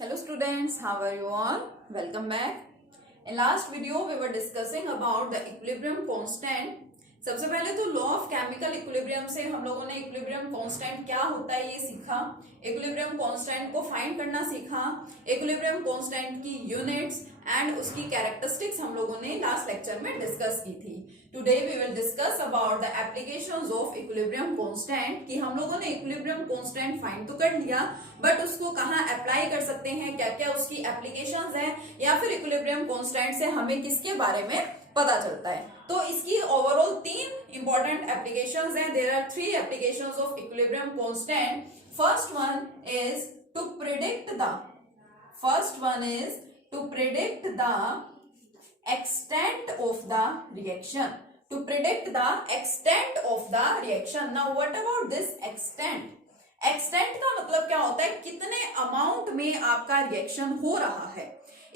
Hello students, how are you all? Welcome back. In last video we were discussing about the equilibrium constant. सबसे पहले तो law of chemical equilibrium से हम लोगों ने equilibrium constant क्या होता है ये सीखा, इक्विलिब्रियम कांस्टेंट को फाइंड करना सीखा, इक्विलिब्रियम कांस्टेंट की यूनिट्स एंड उसकी कैरेक्टरिस्टिक्स हम लोगों ने लास्ट लेक्चर में डिस्कस की थी. Today we will discuss about the applications of equilibrium constant कि हम लोगों ने इक्विलिब्रियम कांस्टेंट फाइंड तो कर लिया बट उसको कहाँ अप्लाई कर सकते हैं, क्या क्या उसकी एप्लीकेशंस है, या फिर इक्विलिब्रियम कांस्टेंट से हमें किसके बारे में पता चलता है. तो इसकी ओवरऑल तीन इंपॉर्टेंट एप्लीकेशंस हैं. There are three applications of equilibrium constant. First one is to predict the extent of the reaction. To predict the extent of the reaction. Now what about this extent? Extent का मतलब क्या होता है, कितने amount में आपका reaction हो रहा है.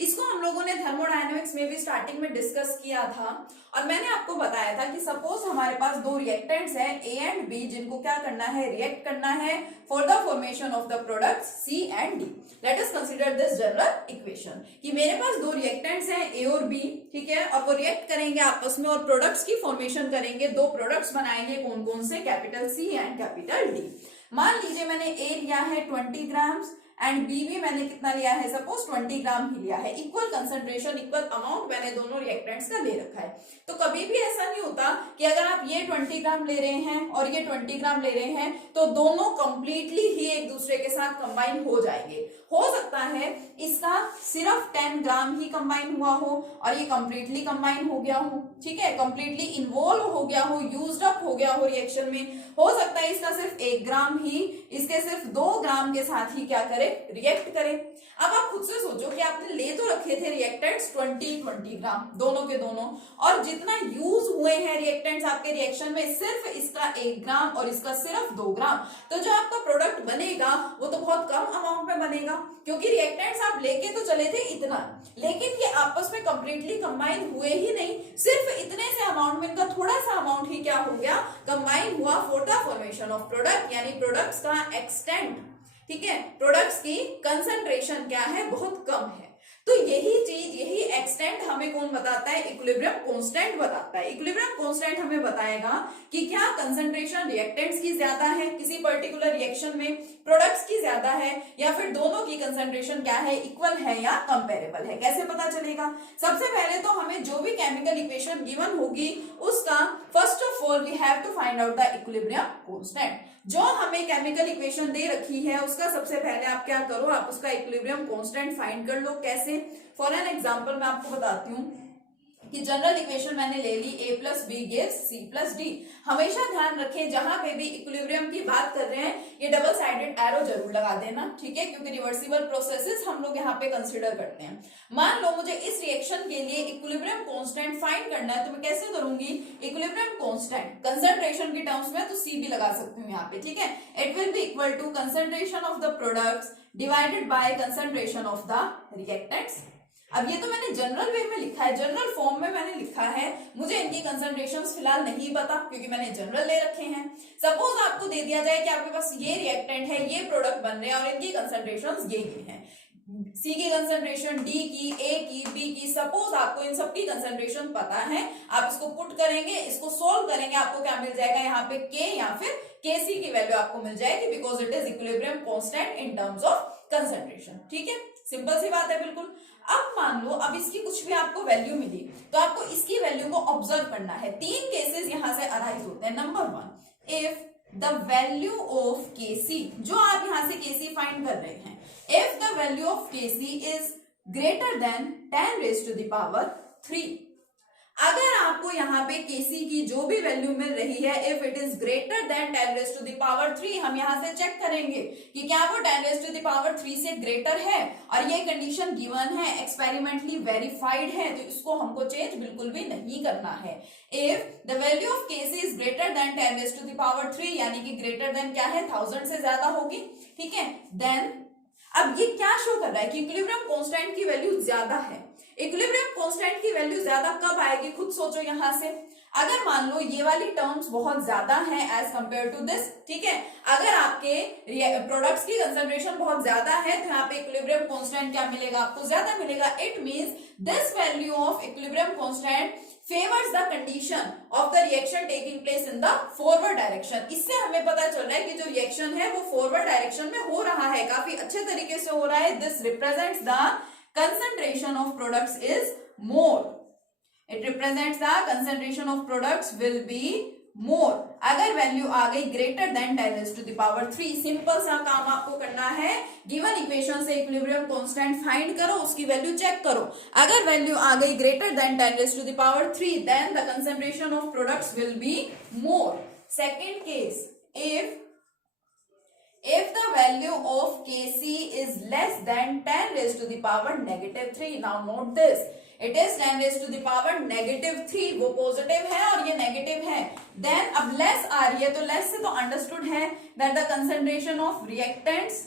इसको हम लोगों ने थर्मोडायनेमिक्स में भी स्टार्टिंग में डिस्कस किया था और मैंने आपको बताया था कि सपोज हमारे पास दो रिएक्टेंट्स हैं ए एंड बी, जिनको क्या करना है, रिएक्ट करना है for the formation of the products C and D. Let us consider this general equation कि मेरे पास दो रिएक्टेंट्स हैं ए और बी, ठीक है, और वो रिएक्ट करेंगे आपस में और प्रोडक्ट्स की फॉर्मेशन करेंगे. दो प्रोडक्ट्स बनाएंगे, कौन कौन से, capital C and capital D. मान लीजिए मैंने ए लिया है 20 ग्राम्स एंड बी भी मैंने कितना लिया है, सपोज 20 ग्राम ही लिया है. इक्वल कंसंट्रेशन, इक्वल अमाउंट मैंने दोनों रिएक्टेंट्स का ले रखा है. तो कभी भी ऐसा नहीं होता कि अगर आप ये 20 ग्राम ले रहे हैं और ये 20 ग्राम ले रहे हैं तो दोनों कंप्लीटली ही एक दूसरे के साथ कंबाइन हो जाएंगे. हो सकता है इसका सिर्फ 10 ग्राम ही कंबाइन हुआ हो और ये कंप्लीटली कंबाइन हो गया हो, ठीक है, कंप्लीटली इन्वॉल्व हो गया हो, यूज्ड अप हो गया हो रिएक्शन में. हो सकता है इसका सिर्फ 1 ग्राम ही इसके सिर्फ 2 ग्राम के साथ ही क्या करे, रिएक्ट करे. अब आप खुद से सोचो कि आपने ले तो रखे थे रिएक्टेंट्स 20 ग्राम दोनों के दोनों, और जितना यूज हुए हैं रिएक्टेंट्स आपके रिएक्शन में सिर्फ इसका 1 ग्राम और इसका सिर्फ 2 ग्राम, तो जो आपका प्रोडक्ट बनेगा वो तो बहुत कम अमाउंट में बनेगा क्योंकि रिएक्टेंट्स आप लेके तो चले थे इतना, लेकिन ये आपस में कंप्लीटली कंबाइन हुए ही नहीं. सिर्फ इतने से अमाउंट में इनका थोड़ा सा अमाउंट ही क्या हो गया, कंबाइन हुआ for the formation of product, यानी प्रोडक्ट्स का एक्सटेंट, ठीक है, प्रोडक्ट्स की कंसंट्रेशन क्या है, बहुत कम है. तो यही चीज, यही एक्सटेंट हमें कौन बताता है, इक्विलिब्रियम कांस्टेंट बताता है. इक्विलिब्रियम कांस्टेंट हमें बताएगा कि क्या कंसंट्रेशन रिएक्टेंट्स की ज्यादा है किसी पर्टिकुलर रिएक्शन में, प्रोडक्ट्स की ज्यादा है, या फिर दोनों की कंसंट्रेशन क्या है, इक्वल है या कंपेरेबल है. कैसे पता चलेगा? सबसे पहले तो हमें जो भी केमिकल इक्वेशन गिवन होगी उसका first of all we have to find out the equilibrium constant. जो हमें केमिकल इक्वेशन दे रखी है उसका सबसे पहले आप क्या करो, आप उसका इक्विलिब्रियम कांस्टेंट फाइंड कर लो. कैसे? फॉर एन एग्जांपल मैं आपको बताती हूँ कि जनरल इक्वेशन मैंने ले ली a plus B gives c plus D. हमेशा ध्यान रखें जहां पे भी इक्विलिब्रियम की बात कर रहे हैं ये डबल साइडेड एरो जरूर लगा देना, ठीक है, क्योंकि रिवर्सिबल प्रोसेसेस हम लोग यहाँ पे कंसिडर करते हैं. मान लो मुझे इस रिएक्शन के लिए इक्विलिब्रियम कांस्टेंट फाइंड करना है तो मैं कैसे करूंगी, इक्विलिब्रियम कांस्टेंट कंसंट्रेशन की टर्म्स में तो c भी लगा सकती हूँ यहाँ पे, ठीक है. It will be equal to concentration of the products divided by concentration of the reactants. अब ये तो मैंने जनरल वे में लिखा है, जनरल फॉर्म में मैंने लिखा है, मुझे इनकी कंसंट्रेशंस फिलहाल नहीं पता क्योंकि मैंने जनरल ले रखे हैं. सपोज आपको दे दिया जाए कि आपके पास ये रिएक्टेंट है, ये प्रोडक्ट बन रहे हैं और इनकी कंसंट्रेशंस ये हैं, सी की कंसंट्रेशन, डी की, ए की, बी की. सपोज आपको इन सबकी कंसंट्रेशन पता है, आप इसको पुट करेंगे, इसको सोल्व करेंगे, आपको क्या मिल जाएगा यहाँ पे के या फिर केसी की वैल्यू आपको मिल जाएगी because it is equilibrium constant in terms of concentration. ठीक है, सिंपल सी बात है बिल्कुल. अब मान लो अब इसकी कुछ भी आपको वैल्यू मिली तो आपको इसकी वैल्यू को ऑब्जर्व करना है. 3 केसेस यहां से अराइज होते हैं. Number 1, if the value of KC, जो आप यहां से केसी फाइंड कर रहे हैं, if the value of KC is greater than 10 raise to the power 3. अगर आपको यहाँ पे केसी की जो भी वैल्यू मिल रही है, if it is greater than 10 raise to the power 3, हम यहाँ से चेक करेंगे कि क्या वो 10 रेज़ टू द पावर 3 से ग्रेटर है और ये कंडीशन गिवन है, एक्सपेरिमेंटली वेरीफाइड है, तो इसको हमको चेंज बिल्कुल भी नहीं करना है. If the value of KC is greater than 10 raise to the power 3, यानी कि ग्रेटर देन क्या है, 1000 से ज्यादा होगी, ठीक है, देन अब ये क्या शो कर रहा है कि इक्विलिब्रियम कांस्टेंट की वैल्यू ज्यादा है. इक्विलिब्रियम कांस्टेंट की वैल्यू ज्यादा कब आएगी, खुद सोचो. यहां से अगर मान लो ये वाली टर्म्स बहुत ज्यादा है एज कंपेयर टू दिस, ठीक है, अगर आपके प्रोडक्ट्स की कंसेंट्रेशन बहुत ज्यादा है तो यहाँ पे इक्विलिब्रियम कांस्टेंट क्या मिलेगा, आपको ज्यादा मिलेगा। It means this value of equilibrium constant favours the condition of the reaction taking place in the forward direction. इससे हमें पता चल रहा है कि जो रिएक्शन है वो फॉरवर्ड डायरेक्शन में हो रहा है, काफी अच्छे तरीके से हो रहा है। This represents the concentration of products is more. It represents the concentration of products will be more. अगर वैल्यू आ गई greater than 10 raised to the power 3, simple सा काम आपको करना है, गिवन इक्वेशन से इक्विलिब्रियम कांस्टेंट फाइंड करो, उसकी वैल्यू चेक करो। अगर वैल्यू आ गई greater than 10 raised to the power 3, then the concentration of products will be more. Second case, if the value of Kc is less than 10 raised to the power negative 3, now note this, it is 10 raised to the power negative 3, वो positive है और ये negative है। Then अब less आ रही है, तो less से तो अंडरस्टूड है that the concentration of reactants,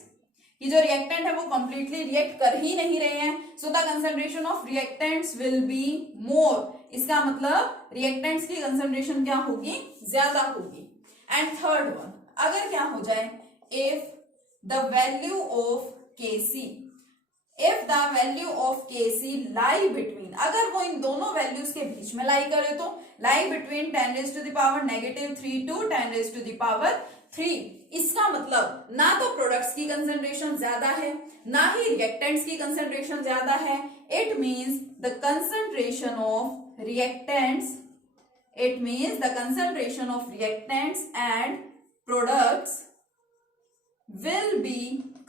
कि जो रिएक्टेंट है वो कंप्लीटली रिएक्ट कर ही नहीं रहे हैं, so the concentration of reactants will be more. इसका मतलब रिएक्टेंट्स की कंसेंट्रेशन क्या होगी, ज्यादा होगी। एंड थर्ड वन, अगर क्या हो जाए, if the value of Kc lie between, अगर वो इन दोनों वैल्यूज के बीच में लाई करे तो lie between 10 raised to the power negative 3 to 10 raised to the power 3, इसका मतलब ना तो प्रोडक्ट्स की कंसेंट्रेशन ज्यादा है ना ही रिएक्टेंट्स की कंसेंट्रेशन ज्यादा है। It means the concentration of reactants and products will be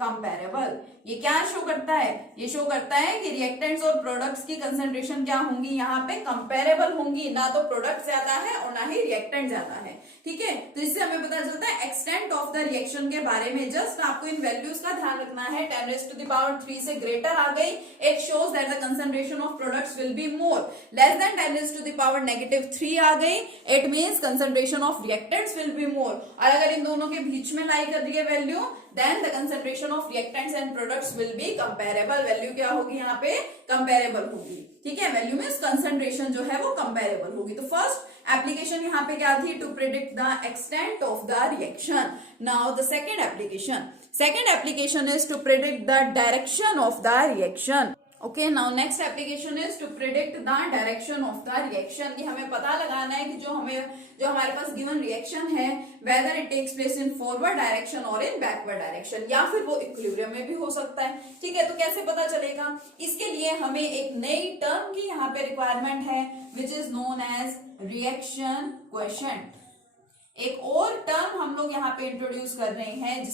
comparable। ये क्या शो करता है, ये शो करता है कि रिएक्टेंट्स और प्रोडक्ट्स की कंसेंट्रेशन क्या होंगी, यहाँ पे कंपेरेबल होंगी, ना तो प्रोडक्ट ज्यादा है और ना ही रिएक्टेंट ज्यादा है, ठीक है। तो इससे हमें पता चलता है एक्सटेंट ऑफ द रिएक्शन के बारे में। जस्ट आपको इन वैल्यूज का ध्यान रखना है, 10 raised to the power 3 से ग्रेटर आ गई, it shows that the concentration of products will be more. Less than 10 raised to the power negative 3 आ गई, it means concentration of reactants will be more. और अगर इन दोनों के बीच में लाई कर रही है value, then the concentration of reactants and products will be comparable। Value क्या होगी यहाँ पे, कंपेरेबल होगी, ठीक है। वैल्यू में कंसेंट्रेशन जो है वो कंपेरेबल होगी। तो फर्स्ट एप्लीकेशन यहाँ पे क्या थी, to predict the extent of the reaction. Now the second application is to predict the direction of the reaction. Okay, now next application is to predict the direction of the reaction. कि हमें पता लगाना है कि जो हमारे पास given reaction है, whether it takes place in forward direction और इन बैकवर्ड डायरेक्शन, या फिर वो इक्विलिब्रियम में भी हो सकता है, ठीक है। तो कैसे पता चलेगा, इसके लिए हमें एक नई टर्म की यहाँ पे रिक्वायरमेंट है, which is known as reaction coefficient. एक और टर्म हम लोग यहाँ पे इंट्रोड्यूस कर रहे हैं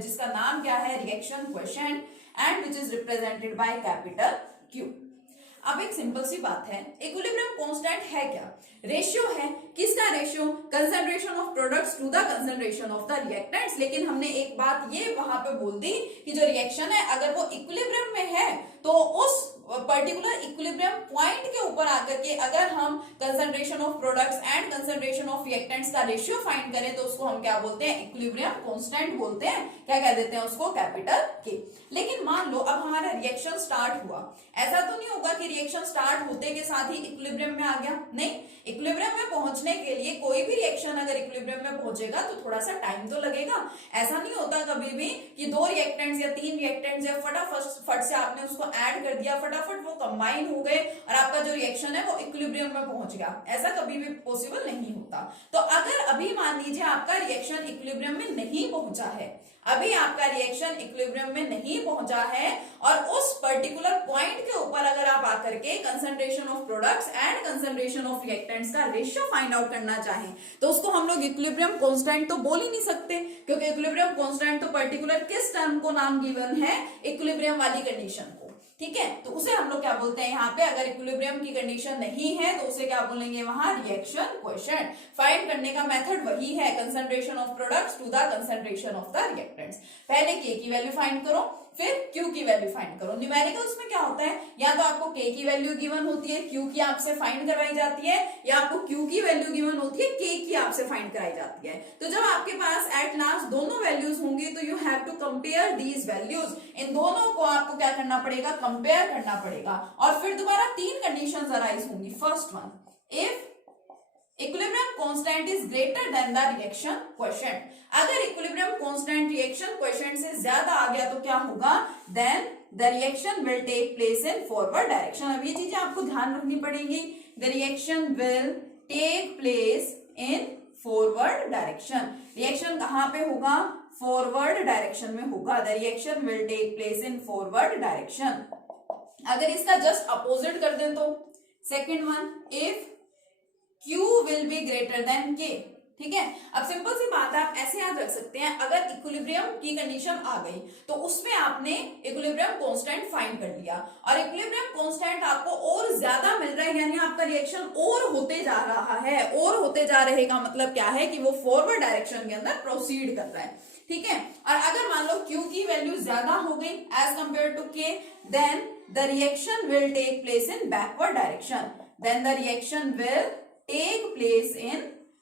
जिसका नाम क्या है, reaction coefficient, and which is represented by capital Q। अब एक सिंपल सी बात है, इक्विलिब्रियम कांस्टेंट है क्या, रेशियो है। किसका ratio, concentration of products to the concentration of the reactants. लेकिन हमने एक बात ये वहां पे बोल दी कि जो रिएक्शन है अगर वो इक्विलिब्रियम में है तो उस पर्टिकुलर इक्विलिब्रियम पॉइंट के ऊपर आकर के अगर हम concentration of products and concentration of reactants का रेशियो फाइंड करें तो उसको हम क्या बोलते हैं, इक्विलिब्रियम कांस्टेंट बोलते हैं। क्या कह देते हैं उसको, कैपिटल K। लेकिन मान लो अब हमारा रिएक्शन स्टार्ट हुआ, ऐसा तो नहीं होगा कि रिएक्शन स्टार्ट होते के साथ ही इक्विलिब्रियम में आ गया, नहीं। इक्विलिब्रियम में पहुंचने के लिए कोई भी रिएक्शन अगर इक्विलिब्रियम में पहुंचेगा तो थोड़ा सा टाइम तो लगेगा। ऐसा नहीं होता कभी भी कि 2 रिएक्टेंट्स या 3 रिएक्टेंट्स या फटाफट से आपने उसको ऐड कर दिया, फटाफट वो कंबाइन हो गए और आपका जो रिएक्शन है वो इक्विलिब्रियम में पहुंच गया। ऐसा कभी भी पॉसिबल नहीं होता। तो अगर अभी मान लीजिए आपका रिएक्शन इक्विलिब्रियम में नहीं पहुंचा है, अभी आपका रिएक्शन इक्विलिब्रियम में नहीं पहुंचा है और उस पर्टिकुलर पॉइंट के ऊपर अगर आप आकर के concentration of products and concentration of reactants का रेशियो फाइंड आउट करना चाहें तो उसको हम लोग इक्विलिब्रियम कांस्टेंट तो बोल ही नहीं सकते, क्योंकि इक्विलिब्रियम कांस्टेंट तो पर्टिकुलर किस टर्म को नाम गिवन है, इक्विलिब्रियम वाली कंडीशन को, ठीक है। तो उसे हम लोग क्या बोलते हैं यहाँ पे, अगर इक्विलिब्रियम की कंडीशन नहीं है तो उसे क्या बोलेंगे वहां, रिएक्शन कोएफिशिएंट। फाइंड करने का मेथड वही है, concentration of products to the concentration of the reactants. पहले K की वैल्यू फाइंड करो, फिर Q की वैल्यू फाइंड करो। न्यूमेरिकल्स में क्या होता है, या तो आपको K की वैल्यू गिवन होती है, Q की आपसे फाइंड करवाई जाती है, या आपको Q की वैल्यू गिवन होती है, K की आपसे फाइंड कराई जाती है। तो जब आपके पास एट लास्ट दोनों वैल्यूज होंगी तो you have to compare these values. इन दोनों को आपको क्या करना पड़ेगा, कंपेयर करना पड़ेगा। और फिर दोबारा 3 कंडीशंस अराइज होंगी। First one, if equilibrium constant is greater than the reaction quotient. अगर इक्विलिब्रियम कांस्टेंट रिएक्शन क्वोशिएंट से ज्यादा आ गया तो क्या होगा, then the reaction will take place in forward direction. अब ये चीजें आपको ध्यान रखनी पड़ेंगी, the reaction will take place in forward direction. Reaction कहां पे होगा, फॉरवर्ड डायरेक्शन में होगा, the reaction will take place in forward direction. अगर इसका जस्ट अपोजिट कर दें तो second one, if Q will be greater than K, ठीक है। अब सिंपल सी बात है, आप ऐसे याद रख सकते हैं, अगर इक्विलिब्रियम की कंडीशन आ गई तो उसमें आपने इक्विलिब्रियम कांस्टेंट फाइंड कर लिया, और इक्विलिब्रियम कांस्टेंट आपको और ज्यादा मिल रहा है, यानी आपका रिएक्शन और होते जा रहा है। और होते जा रहे का मतलब क्या है कि वो फॉरवर्ड डायरेक्शन के अंदर प्रोसीड कर रहा है, ठीक है। और अगर मान लो Q की वैल्यू ज्यादा हो गई as compare to K, then the reaction will take place in backward direction, then the reaction will take place in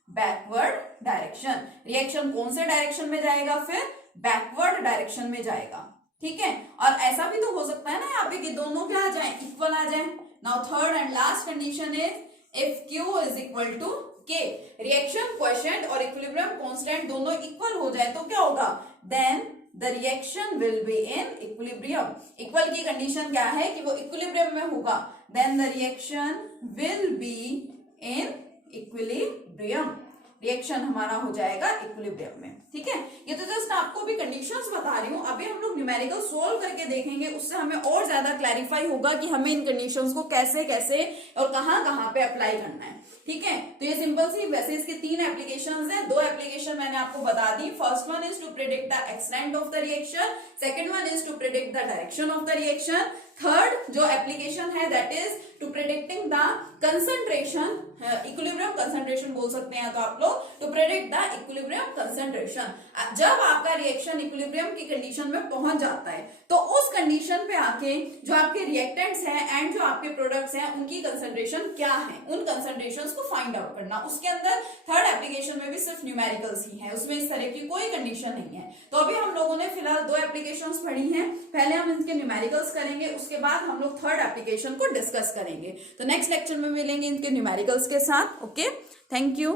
backward direction. Reaction कौन से डायरेक्शन में जाएगा, फिर बैकवर्ड डायरेक्शन में जाएगा, ठीक है। और ऐसा भी तो हो सकता है ना यहाँ पे कि दोनों क्या आ जाए, इक्वल आ जाए। Now third and last condition is if Q is equal to K, reaction quotient और इक्विलिब्रियम कांस्टेंट दोनों इक्वल हो जाए तो क्या होगा, then the reaction will be in equilibrium. Equal की कंडीशन क्या है कि वो इक्विलिब्रियम में होगा, then the reaction will be in equilibrium. Reaction हमारा हो जाएगा इक्विलिब्रियम में, ठीक है। ये तो जस्ट आपको भी कंडीशंस बता रही हूँ, अभी हम लोग न्यूमेरिकल सोल्व करके देखेंगे, उससे हमें और ज्यादा क्लैरिफाई होगा कि हमें इन कंडीशंस को कैसे कैसे और कहाँ कहाँ पे अप्लाई करना है, ठीक है। तो ये सिंपल सी, वैसे इसके 3 एप्लीकेशंस हैं, 2 एप्लीकेशन मैंने आपको बता दी। First one is to predict the extent of the reaction, second one is to predict the direction of the reaction, third जो एप्लीकेशन है that is to predicting the concentration, equilibrium concentration बोल सकते हैं तो आप लोग, to predict the equilibrium concentration. जब आपका रिएक्शन इक्विलिब्रियम की कंडीशन में पहुंच जाता है तो उस कंडीशन पे आके जो आपके रिएक्टेंट्स हैं एंड जो आपके प्रोडक्ट्स हैं उनकी कंसंट्रेशन क्या है, उन कंसंट्रेशंस को फाइंड आउट करना। उसके अंदर थर्ड एप्लीकेशन में भी सिर्फ न्यूमेरिकल्स ही है, उसमें इस तरह की कोई कंडीशन नहीं है। तो अभी हम लोगों ने फिलहाल 2 एप्लीकेशंस पढ़ी हैं, पहले हम इनके न्यूमेरिकल्स करेंगे, उसके बाद हम लोग थर्ड एप्लीकेशन को डिस्कस करेंगे। तो नेक्स्ट लेक्चर में मिलेंगे इनके न्यूमेरिकल्स के साथ। Okay, thank you.